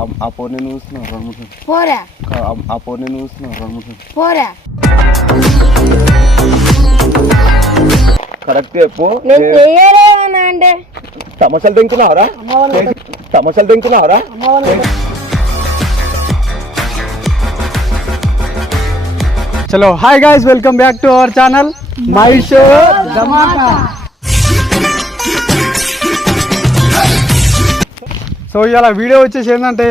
ఆ చూస్తున్నావు రమ్ముతుంది పోరా. ఆ చూస్తున్నావు రమ్ముతుంది పోరా. కరెక్ట్ చెప్పు. నేను అంటే? సమస్యలు తెంకున్నావరా సమస్యలు తెంకున్నావరా చలో hi guys welcome back to our channel my show Dhamaka so ఇవాళ వీడియో వచ్చేసి ఏంటంటే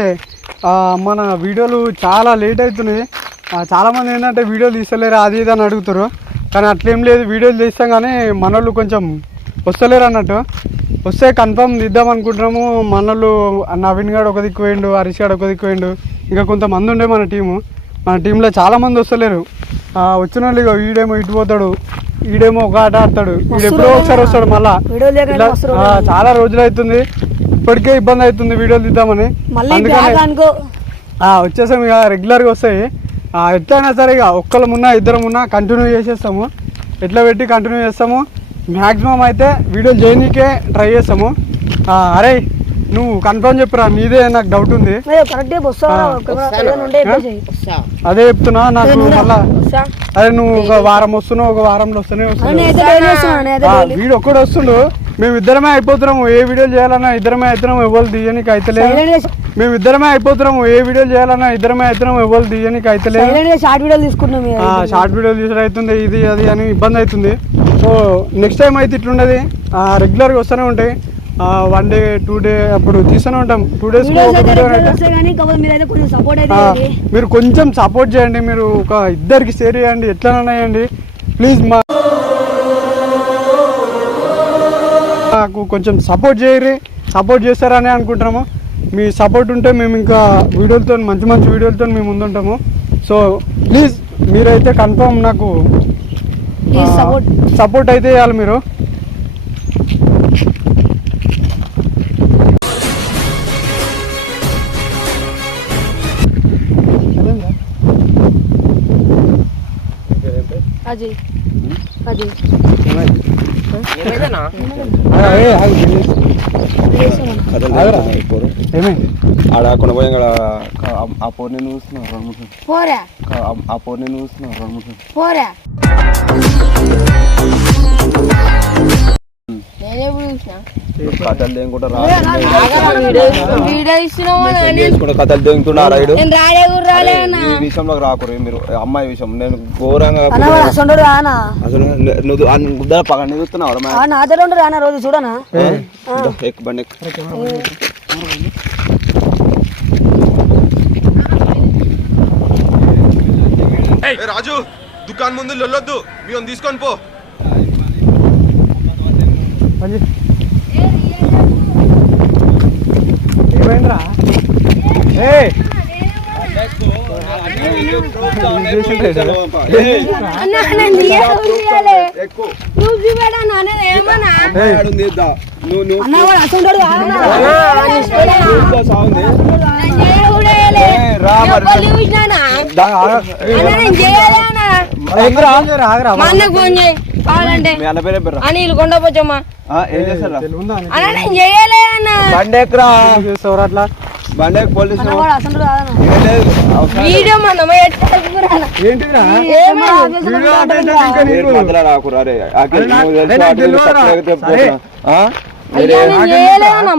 మన వీడియోలు చాలా లేట్ అవుతున్నాయి. చాలామంది ఏంటంటే వీడియోలు తీస్తలేరు అది ఇది అని అడుగుతారు. కానీ అట్లేం లేదు వీడియోలు తీస్తాం కానీ మనోళ్ళు కొంచెం వస్తలేరు అన్నట్టు. వస్తే కన్ఫర్మ్ తీద్దాం అనుకుంటున్నాము. మనోళ్ళు నవీన్ గాడు ఒక దిక్కు పోయిండు హరీష్ గాడు ఒక దిక్కు పోయిండు ఇంకా కొంతమంది ఉండే మన టీము. మన టీంలో చాలా మంది వస్తలేరు. వచ్చిన వాళ్ళు ఇక వీడేమో ఇటు పోతాడు ఈడేమో ఒక ఆట ఆడతాడు వీడు ఎప్పుడో ఒకసారి వస్తాడు మళ్ళా. చాలా రోజులు అవుతుంది. ఇప్పటికే ఇబ్బంది అవుతుంది వీడియోలు తీద్దామని. మళ్ళీ అందుకనే బ్యాగ్ అనుకో ఆ, వచ్చేసాం ఇక రెగ్యులర్గా వస్తాయి. ఎట్లయినా సరే ఇక ఒక్కళ్ళం ఉన్నా ఇద్దరం ఉన్నా కంటిన్యూ చేసేస్తాము. ఎట్లా పెట్టి కంటిన్యూ చేస్తాము? మ్యాక్సిమం అయితే వీడియోలు చేయనీకే ట్రై చేస్తాము. అరే నువ్వు కన్ఫర్మ్ చెప్పురా నీదే నాకు డౌట్ ఉంది. అదే చెప్తున్నా నాకు మళ్ళా అరే నువ్వు ఒక వారం వస్తున్నావు ఒక వారంలో వస్తూనే వస్తున్నావు. వీడు ఒక్కడు వస్తుండు. మేము ఇద్దరమే అయిపోతున్నాము. ఏ వీడియోలు చేయాలన్నా ఇద్దరమే అవుతున్నాము ఎవరు తీయనికి అయితలేదు మేము ఇద్దరమే అయిపోతున్నాము. ఏ వీడియోలు చేయాలన్నా ఇద్దరమే అవుతున్నాము ఎవరు తీయనికి అయితలేదు షార్ట్ వీడియోలు. ఆ, షార్ట్ వీడియోలు తీసుడు అవుతుంది. ఇది అది అని ఇబ్బంది అవుతుంది. సో నెక్స్ట్ టైం అయితే ఇట్లుండదు. రెగ్యులర్గా వస్తూనే ఉంటాయి. వన్ డే టూ డే అప్పుడు తీస్తూనే ఉంటాం. Two days. మీరు కొంచెం సపోర్ట్ చేయండి. మీరు ఒక ఇద్దరికి షేర్ చేయండి. ఎట్లనైనా చేయండి. ప్లీజ్ మా నాకు కొంచెం సపోర్ట్ చేయరు సపోర్ట్ చేస్తారని అనుకుంటున్నాము. మీ సపోర్ట్ ఉంటే మేము ఇంకా వీడియోలతో మంచి మంచి వీడియోలతో మేము ముందుంటాము. సో ప్లీజ్ మీరైతే కన్ఫర్మ్ నాకు. సపోర్ట్ అయితే చేయాలి మీరు. అజయ్. అజయ్. ఏమైంది? ఆడ కొన పోయి ఆ పోనీ నువ్వు చూస్తున్నావు? రమ్ముతుంది పోరా. ఆ పోరా నేనే చూసిన కథలు కథలు ఈ రాకూరు మీరు. అమ్మాయి విషయం. నేను ఘోరంగా అసలు నువ్వు చూస్తున్నావు రానా రోజు చూడనా? ఎక్కు బండి. రాజు దుకాణం ముందు లొల్లొద్దు. మేము తీసుకొని పో. చేయి. ఏమైందిరా ఏయ్! అన్న కావాలంటే అనిల్ కొండపోచమ్మా ఏం చేస్తారా? అన్న నేను చేయలే అన్న. అట్లా? బండి పోలీసు. వీడియో మన రాకురా రే.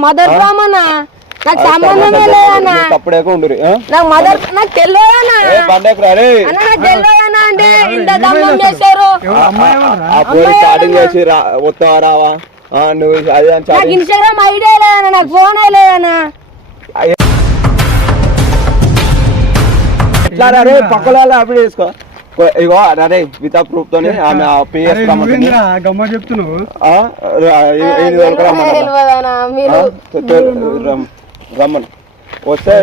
మదర్ రామన్న నాకు సంబంధమే లేదన్న. నువ్వు తప్పుడేగా ఉండురి, ఆ? నాకు మదర్ నాకు తెలియదన్న ఏ, బండి ఎక్కురా రే. అన్న నాకు తెలియదన్న అంటే ఇంత దమ్మం చేశారు. ఎవరు? అమ్మాయి ఏమన్నారా? ఆ పోయి స్టార్టింగ్ చేసి రా వస్తావా రావా? ఆ, నువ్వు అదే అని నాకు చాటింగ్ ఇన్స్టాగ్రామ్ ఐడియా లేదన్న నాకు ఫోన్ లేదన్న. ఎట్లా రా రే? పక్కల అప్పుడు చేసుకో. కొ- ఇగో అరే విత్ ప్రూఫ్ తోని ఆమె పిఎస్ గమ్మ చెప్తున్నావు. రమ్మని. వస్తే?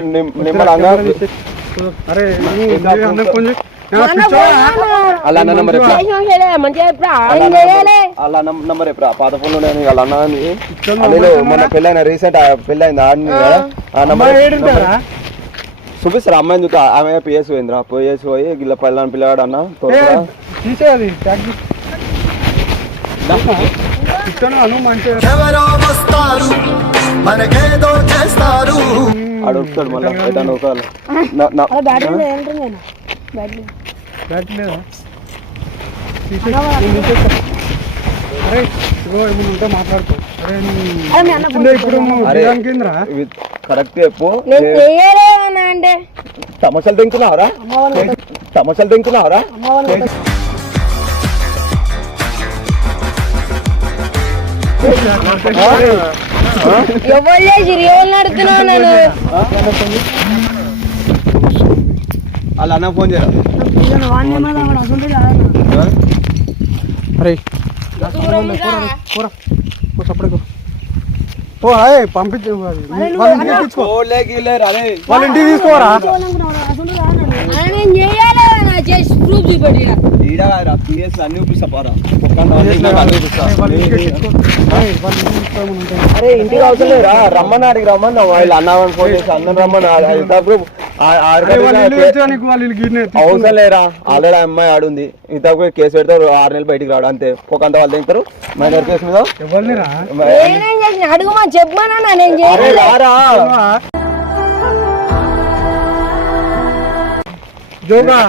అలా అన్న నెంబర్ అలా ఎప్పుడు? పాత ఫోన్లో నేను వాళ్ళ అన్న అనిల్ మొన్న పెళ్ళైన రీసెంట్ పెళ్ళైంది ఆడిని కదా? ఆ నెంబర్ అమ్మాయి ఏడుంటారా చూపిస్తారు? అమ్మాయిని చూస్తా ఆమె పిఎస్ పోయిందిరా. పిఎస్ పోయి గిల్ల పిల్లని పిల్లగాడు అన్న ఏ, తోడురా తీసేయ్ అది ట్యాగ్ తీసి. ఇస్తాను అను మంచిగా ఎవరో వస్తారు మనకేదో చేస్తారు. అడుగుతాడు మళ్ళీ ఎటన్నా ఒకవేళ. నా- నా- బ్యాటరీ లేదా. అరే ఇగో ఏమైనా ఉంటే మాట్లాడుకో. అరే నువ్వు ఇప్పుడు నువ్వు కరెక్ట్ చెప్పు. అంటే. సమస్యలు ఎవరు చేసి ఎవరు నడుతున్నావు నేను వాళ్ళ అన్న ఫోన్ చేయరా అరే పో ఓ హాయ్ పంపించు వాళ్ళ ఇంటికి తీసుకో వాళ్ళ ఇంటికి తీసుకోరా నేను చేసి ప్రూఫ్ చూపెట్టిన. ఈడ పిఎస్ అన్ని చూపిస్తా పోరా. అరే ఇంటికి అవసరం లేదురా. రమ్మని అడిగి రమ్మని వీళ్ళు అన్న ఫోన్ చేసి అన్న రమ్మని అవసరం లేరా ఆల్రెడీ అమ్మాయి ఆడుంది. ఇంతకు కేసు పెడతారు. ఆరు నెలలు బయటికి రాడు. అంతే. పోకంత వాళ్ళు తింటారు మైనర్ కేసు మీద. చేస్తున్నా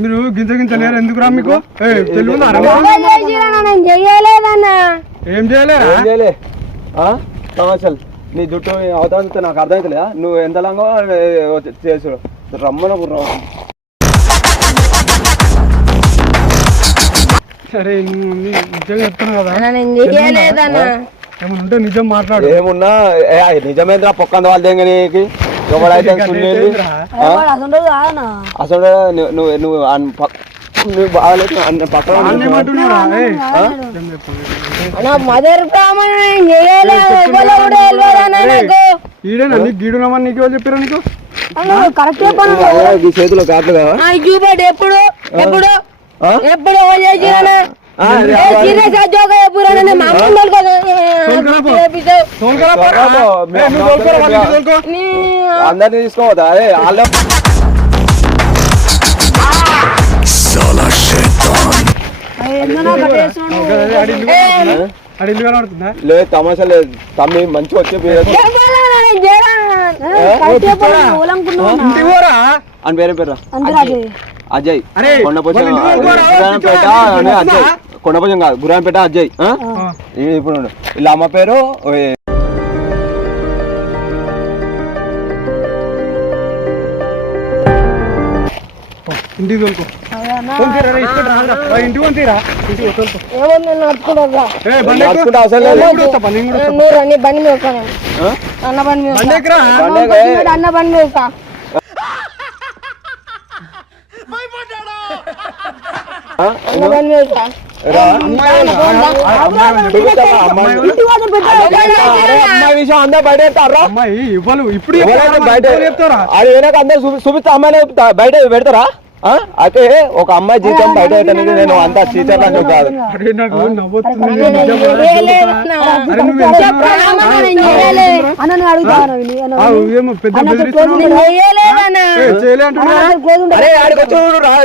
మీరు గింజ గింజ లేరు ఎందుకు? రా మీకు ఏం చేయలే? సమస్యలు నీ జుట్టు అవుతా నాకు అర్థమవుతలేదా నువ్వు ఎంత లంగో చేసు రమ్మన సరే నువ్వు నిజంగా చెప్తున్నావు కదా? నిజం మాట్లాడు. ఏమున్నా? నిజమేంద్రా? పొక్కంద వాళ్ళ దగ్గరికి ఎవడైతే సున్నేది? ఏందిరా? అసలు నువ్వు నువ్వు ఈడేనా నీకు నీకు. ఎవరు చెప్పారా నీకు? కరెక్ట్ చెప్పాను చేతిలో కాట్లు కదా ఎప్పుడు? ఎప్పుడు? ఎప్పుడు సీరియస్ మా అమ్మ. అందరినీ తీసుకోవద్దా అదే వాళ్ళ లేదు తమాషా లేదు తమ్మి మంచిగా వచ్చి అని పేరు పేరు అజయ్ కొండపోచం అజయ్ కొండపోచం కాదు? ఆ. ఇది ఇప్పుడు. వీళ్ళ అమ్మ పేరు ఇంటికి ఇంటికి ఇంటికి బండి మీద అన్న బండి మీద అమ్మాయి విషయం అందరూ బయట పెడతారా అమ్మాయి ఇవ్వలు ఇప్పుడు? బయట అది అందరు చూపి చూపిస్తా అమ్మాయిని. బయట పెడతారా? అయితే ఒక అమ్మాయి జీతం బయట పెట్టడానికి నేను అంతా టీచర్ అని కాదు అరే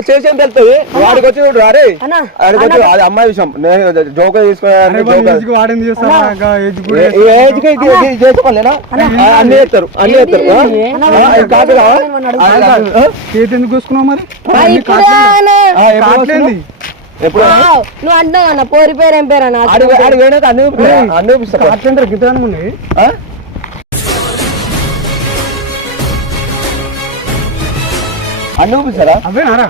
చేసేది తెలుస్తుంది వాడికి వచ్చి చూడు రా రే ఆడికి వచ్చి అది అమ్మాయి విషయం నేను జోక చేసుకోలేనా అన్ని చేస్తారు అన్ని చేస్తారు కాదు ఎందుకు కోసుకున్నావు మరి ఎప్పుడు కాట్లేంది ఎప్పుడు వావ్, నువ్వు అంటావు అన్న పోరి పేరు ఏం పేరు అన్న అన్ని ఉన్నాయి. ఆ? అన్ని చూపిస్తారా అవేనారా?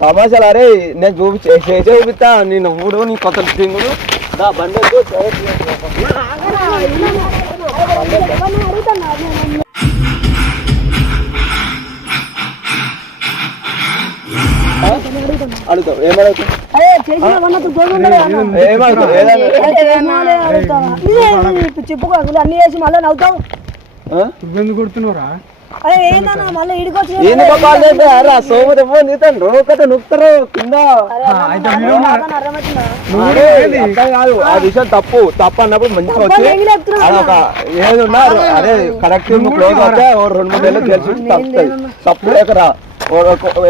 తమాషాలు అరే నేను చూపించే చేసే చూపిస్తా నేను ఊడు నీ కొత్త సింగుడు. దా బండి అడుగుతావు. ఏమడుగుతావు? అన్ని? చేసి మళ్ళీ నవ్వుతావు? నువ్వెందుకు కొడుతున్నావురా? ఏందన్నా సోమత ఫోన్ చేస్తాను నొక్కుతారు కింద. ఆ విషయం తప్పు. తప్పు అన్నప్పుడు మంచిగా వచ్చి ఏం చెప్తున్నావు అది కరెక్ట్ క్లోజ్ అయితే ఓ రెండు మూడు నెలలు తెలిసి తప్పుతుంది తప్పు. లేకరా?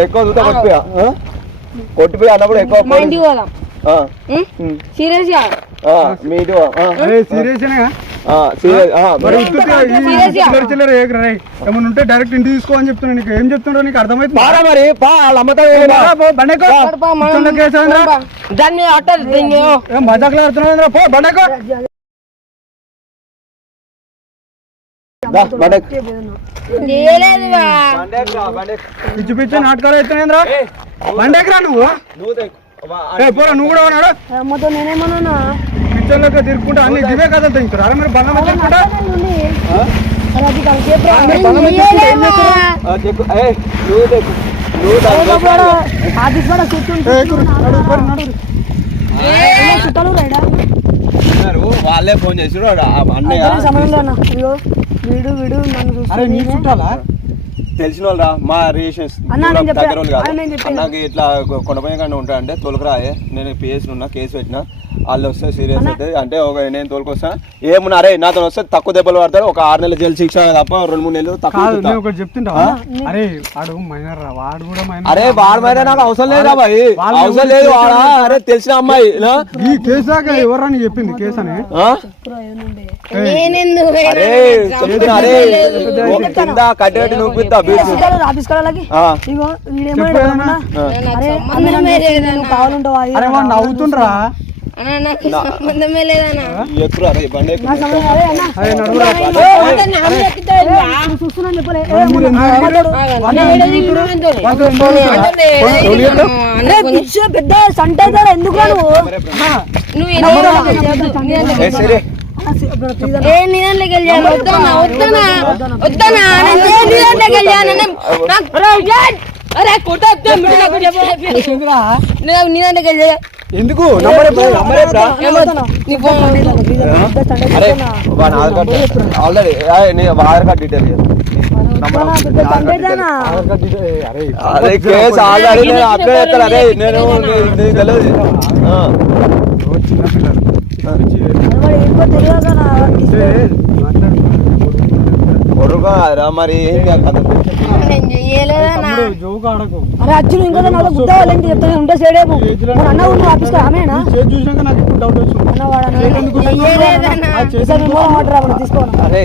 ఎక్కువ- చూస్తే? కొట్టిపోయి అన్నప్పుడు ఎక్కువ మా ఇంటికి పోదాం. సీరియస్గా? మీ ఇటు. ఏమన్నా ఉంటే డైరెక్ట్ ఇంటికి తీసుకో అని చెప్తున్నా నీకు. ఏం చెప్తుండో నీకు అర్థమైతుంది? పారా మరి పా వాళ్ళ అమ్మతో ఏమైనా? బండెక్కో. పిచ్చోళ్ళ పిచ్చి పిచ్చి నాటకాలు ఎత్తున్నాయింద్రా బండెక్కరా నువ్వు? పోరా నువ్వు కూడా ఉన్నాడు? నేనేమన్నా పిచ్చోళ్ళకి తిరుక్కుంటా అన్ని దివే కథలు తింటారు అరే మీరు తిరుక్కుంటా. ఆఫీస్ కూడా. వాళ్ళే ఫోన్ చేసి అన్నయ్య. సమయంలో వీడు వీడు నన్ను అరే నీ చుట్టాలా? తెలిసిన వాళ్ళరా మా రిలేషన్స్ అన్నా, నేను చెప్పా- దగ్గర వాళ్ళు కాదు. నాకు ఇట్లా కొండపైన కంటే ఉంటా అంటే తోలుకురాయే నేను పిఎస్ ఉన్నా కేసు పెట్టినా. వాళ్ళు వస్తే సీరియస్ అయితే అంటే ఒక నేను తోలుకొస్తా. ఏమున్నా అరే నాతో వస్తే తక్కువ దెబ్బలు పడతారు. ఒక ఆరు నెలల జైలు శిక్ష తప్ప రెండు మూడు నెలలు తక్కువ ఒకటి చెప్తుంటా. అరే వాడు మైనర్ రా వాడు కూడా మైనర్ అరే వాడి మీద నాకు అవసరం లేదా బాయ్. వాళ్ళు అవసరం లేదు వాడా? అరే తెలిసిన అమ్మాయి నా? ఈ కేసు దాకా ఎవరని చెప్పింది? కేసు అని ఆ? నేనెందుకు అరే చెప్తున్నా అరే ఒక కింద కట్టేటి నువ్వు బీచ్ ఆఫీస్ కాలకి ఆ. ఇగో చెప్పు వీడేమో ఏదన్నా. అరే నువ్వు కావాలంటావా అరే వాడు నవ్వుతుండ్రా. నాకు సంబంధమే లేదన్నా పెద్ద సంట అవుతారా ఎందుకు నువ్వు ఏ నీదాంట్లోకి వెళ్ళాను వద్దానా వద్దానా వద్దానా అరే. ఎందుకురా? నేను వెళ్ళా ఎందుకు? ఆల్రెడీ నీ ఆధార్ కార్డ్ డీటెయిల్ ఇయ్యి. ఆధార్ కార్డ్ ఏ, అరే కేసు ఆల్రెడీ నేను నేను తెలియదు మరి ఏంది అర్జున్ ఇంకా నాలో బుద్ధ వాళ్ళని చెప్తాను. ఉంటే సేడేపు అన్న నువ్వు ఆఫీస్ ఆమెనా చూసినాక నాకు ఇప్పుడు డౌట్ వచ్చింది. తీసుకోను? అరే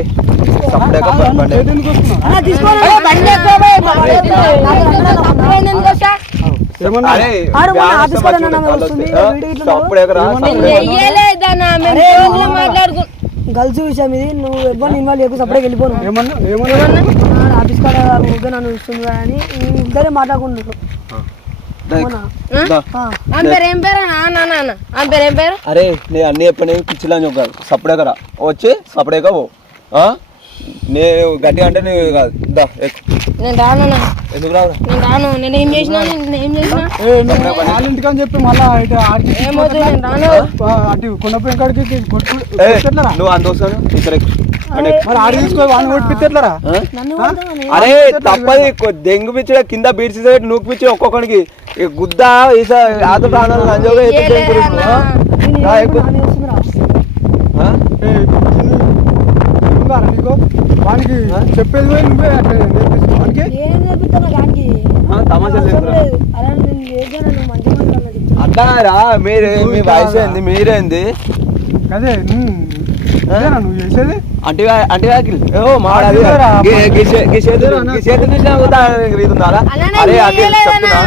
గర్ల్స్ విషయం ఇది. నువ్వు ఎవరిని ఇన్వాల్వ్ చేయకు సపరేట్ వెళ్ళిపోను. ఏమన్నా ఏమన్నా? ఆ, ఆఫీస్ కాడ ఊరికే నన్ను చూస్తుంది కదా అని ఇద్దరే మాట్లాడుకుంటున్నారు. అరే నేను అన్ని చెప్పని పిచ్చిలా చెప్పాను సపరేట్ రా. వచ్చి సపరేట్ పో. ఆ? నేను గట్టిగా అంటే నువ్వు కాదు. దా. నేను రాను ఎందుకు రావు? నేను రాను. నేను ఏం చేసినా నేను ఏం చేసినా? వాళ్ళ ఇంటికి అని చెప్పి మళ్ళా ఇటు ఆడికి ఏమవుతుంది నేను రాను. అటు కొండపోయిన కాడికి నువ్వు అంత వస్తాను ఇక్కడ. మరి ఆడి తీసుకో. అరే తప్పది. దెంగు పిచ్చి కింద బీడ్చి సైడ్ నూకు పిచ్చి ఒక్కొక్కడికి గుద్ద ఈస ఆత ప్రాణాలు నంజోగా ఎత్తి దెంగు పిచ్చి. నేను రా, ఏం ఎక్కు. నానే వస్తుందిరా. ఆ? ఏ, ఉందారా నీకు వానికి చెప్పేది పోయి నువ్వే అట్లా నేర్పిస్తావు వానికి? ఏం నేర్పిస్తాను దానికి. లేదు. నేను ఏదైనా నువ్వు మంచి మీరే మీ వయసు ఏంది? మీరేంది? అదే నువ్వు చేసేది? అంటే అంటే ఓ మాడాది అలానే అరే అఖిల్. చెప్తున్నా.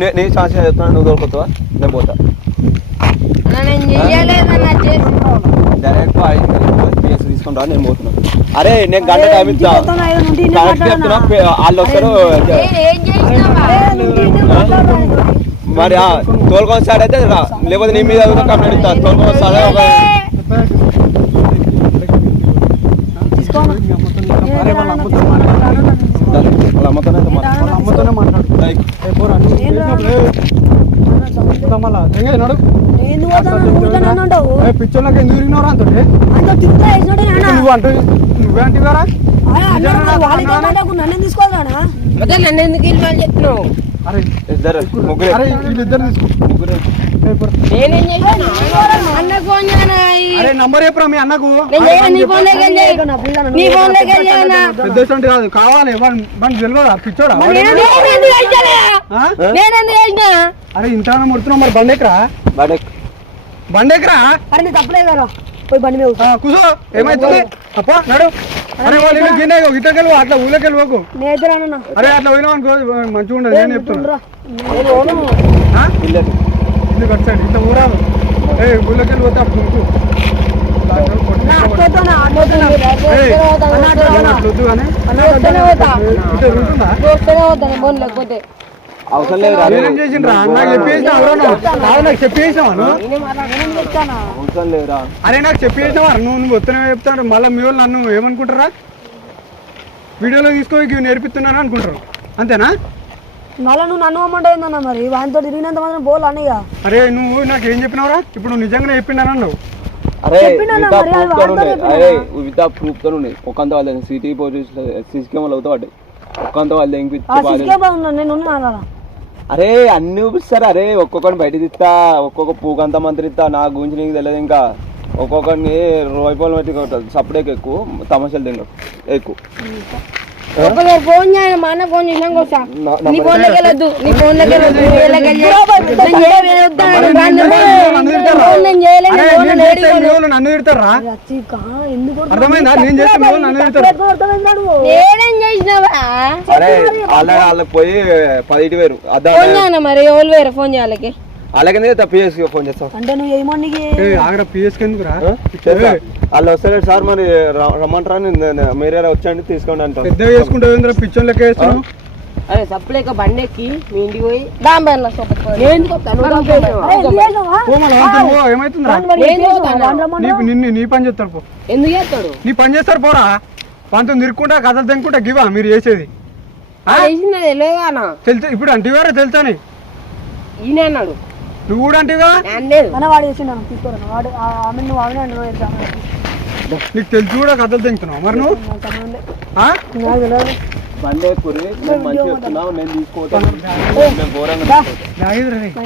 నే- నీ సాక్షి చెప్తున్నా నువ్వు దొరుకుతావా నేను పోతా. నేను డైరెక్ట్ తీసుకుని రా నేను పోతున్నా. అరే నేను గంట టైం ఇస్తా కరెక్ట్ చెప్తున్నా వాళ్ళు వస్తారు? మరి ఆ, తోలుకొని స్టార్ట్ అయితే రా. లేకపోతే నీ మీద కూడా కంప్లైంట్ ఇస్తా తోలుకొని. వాళ్ళ అమ్మతోనే మాట్లాడు. నేను మళ్ళా. నడు. పోతాను. ఏ, పిచ్చోళ్ళకి ఎందుకు తిరిగినవరా అంత తింటా వేసినట్టే నాన్న. నువ్వు అంటూ నువ్వే అంటివారా? నన్ను తీసుకోవాలనా మొత్తం నన్ను? ఎందుకు చెప్తున్నావు అరే ఇద్దరు ముగ్గురు. అరే వీళ్ళిద్దరు తీసుకో. ముగ్గురు. ఏ, పో. నేనేం చేసినా అన్న ఫోన్ చేయనా? అరే నంబర్ చెప్పరా మీ అన్నకు? నేను చేయను, నీ ఫోన్లోకి వెళ్ళి నీ ఫోన్లోకి వెళ్ళి చేయనా? పెద్ద సొంటి కాదు కావాలి తెలియదా? పిచ్చోడా? వాడు? నేను ఎందుకు అరే ఇంత ముడుతున్నావు మరి బండెక్కరా బాడే బండెక్కరా అరే నీ తప్పలేదు కదా పోయి బండి మీద కూర్చో. కూసో ఏమైతుంది అప్ప నడు అరే వాళ్ళు ఇల్లు గిన్నె అట్లా పోకు నేను అరే అట్లా పోయినావు అనుకో మంచిగా ఉండదు నేను చెప్తున్నా ఆ? పిల్లలు ఇల్లు ఇట్లా ఊరాదు ఏ పోతే అప్పుడు ఉరుకు. దాంట్లో కొట్టి ఏయ్, అట్లా వద్దు కానీ దోస్తనే పోతా. ఇట్లా ఉంటుందా లేకపోతే. అవసరం లేదు నేనేం చేసిండ్రా? నాకు చెప్పేసినా ఎవరన్నా కాదు నాకు చెప్పేసినావా నువ్వు. అవసరం లేదురా అరే నాకు చెప్పేసినావా నువ్వు నువ్వు వస్తూనే చెప్తాను మళ్ళీ మీ వాళ్ళు నన్ను ఏమనుకుంటారా? వీడియోలో తీసుకో ఇవి నేర్పిస్తున్నాను అనుకుంటారు. అంతేనా? మళ్ళీ నువ్వు నన్ను అమ్మంటాయిందన్న మరి? వానితో తిరిగినంత మాత్రం బోల్ అన్నయ్య. అరే నువ్వు నాకు ఏం చెప్పినావురా ఇప్పుడు నువ్వు నిజంగానే చెప్పిండాను అన్నావు. అరే చెప్పినానా విత్ ప్రూఫ్తో ఉండే. అరే విత్ ప్రూఫ్తో ఉండే. ఒకంత వాళ్ళ సిటీ పోలీస్ సీసీ కెమెరాలు అవుతా పడ్డాయి. ఒకంత వాళ్ళు ఎంపిచ్చి అరే అన్ని చూపిస్తారు. అరే ఒక్కొక్కరిని బయట తీస్తా ఒక్కొక్క పూకంత మంత్రి ఇస్తా నా గురించి నీకు తెలియదు ఇంకా. ఒక్కొక్కరిని రోయిపోలు పెట్టి కొట్టాలి సపరేట్ ఎక్కువ తమాషాలు తిండు ఎక్కువ. ఒకసారి ఫోన్ చేయను మా అన్న ఫోన్ చేసినాక వస్తా నా- ఫోన్ వెళ్ళొద్దు నీ ఫోన్ ఎందుకు వాళ్ళకి పోయి పదిటి వేరు అదా ఫోన్ చేయను మరి ఎవరు వేరే ఫోన్ చేయాలకి అలాగే తప్పిసి ఫోన్ చేస్తాం అంటే నువ్వు ఏమోనికి ఏ ఆగ్రా పిఎస్ ఎందుకురా చేస్తా. వాళ్ళు వస్తారు సార్ మరి రమ్మంటారా? నేను- మీరే వచ్చండి తీసుకోండి అంటారు. పెద్దగా వేసుకుంటే ఏంద్రా? పిచ్చోన్ లెక్క వేస్తున్నావు అరే సప్లేక బండి ఎక్కి మీ ఇంటికి పోయి. వస్తాను? నీ నిన్ను నీ పని చేస్తారు పో. ఎందుకు చేస్తాడు? నీ పని చేస్తారు పోరా. పంతం తిరుక్కుంటా కథలు తెంకుంటా గివా మీరు చేసేది. తెలుసా ఇప్పుడు అంటివారా తెలుసాని ఈయన అన్నాడు. నువ్వు కూడా అంటివా? నీకు తెలిసి కూడా కథలు తెంకుతున్నావు మరి నువ్వు?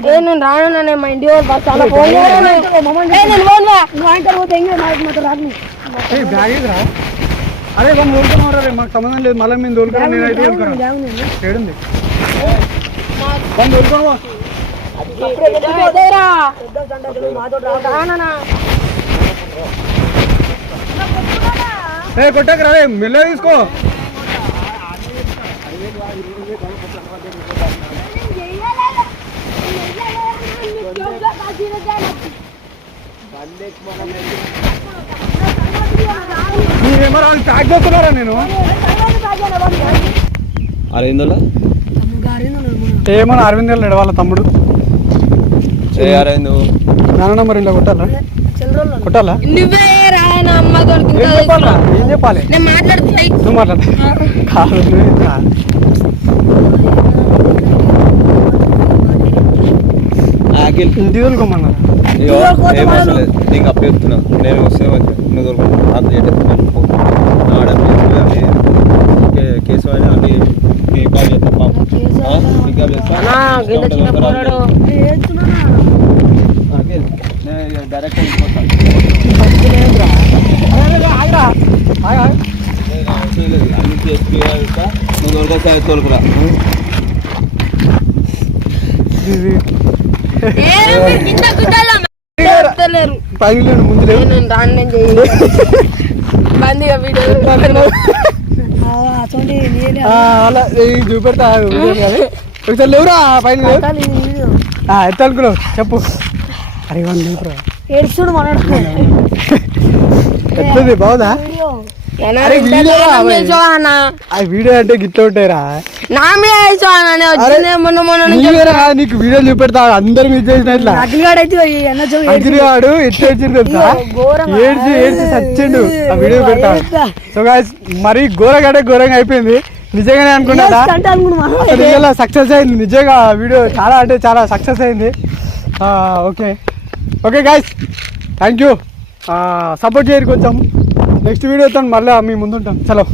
నేను రాను మా ఇంటి వాళ్ళు ఫోన్ నేను. ఫోన్ ఆయన తర్వాత ఏం బ్యాగ్ అరే బాబు తోలుకున్నారా రే మాకు సంబంధం లేదు. మళ్ళీ మేము తోలుకురా నేను అయితే. ఏడుంది? మాతో రాకు. కొట్టకరా రే మెల్ల తీసుకో. మీరేమో వాళ్ళు ప్యాక్ చేస్తున్నారా నేను? అరే ఇందులో ఏమన్నా అరవింద్ వెళ్ళాడు వాళ్ళ తమ్ముడు? ఏ అరే నువ్వు నాన్న మరి ఇలా కొట్టాలా? కొట్టాలా? నువ్వే ఏం చెప్పాలా? నువ్వు మాట్లాడు. కాదు నువ్వు ఇంకా. ఆకిల్ ఇంటి తోలుకోమన్నా అయ్యో ఏం అవసరం లేదు నీకు అప్పు చెప్తున్నా. నేను వస్తే వచ్చా నువ్వు దొరుకుతా నాకు చేసేస్తున్నాను పో. నా ఆడ అన్ని కే- కేసు అయినా అన్ని నీ కాల్ చేస్తా పాపం ఆ? నీ కాల్ చేస్తా అన్నా, గింత చిన్న పోరాడు. ఆకిల్ నేను డైరెక్ట్ ఆగా. నేను అవసరం లేదు అన్ని చేసి చేస్తా నువ్వు దొరకొస్తా తోలుకురా. పగిలిన ముందు నేను రాను నేను బందిగా వీడియో అలా చూపెడతా. ఒకసారి లేవురా పైన ఎంత అనుకున్నావు చెప్పు అరే వన్ లేవురా ఏడుస్తుడు మనోడు. ఎట్లుంది బాగుందా వీడియో. వీడియో వీడియో అంటే గిట్ల ఉంటాయిరా. నా మీద నీకు వీడియోలు చూపెడతా అందరు మీద ఎట్లా తెలుసా. ఏడ్చి ఏడ్చి ఆ వీడియో. పెడతా. సో గాయస్ మరి ఘోరంగా ఘోరంగా అయిపోయింది. నిజంగానే అనుకున్నా సక్సెస్ అయింది. నిజంగా వీడియో చాలా అంటే చాలా సక్సెస్ అయింది. Okay okay guys thank you support చేయరు కొంచెం. నెక్స్ట్ వీడియోతో మళ్ళీ మీ ముందుంటాం. చలో.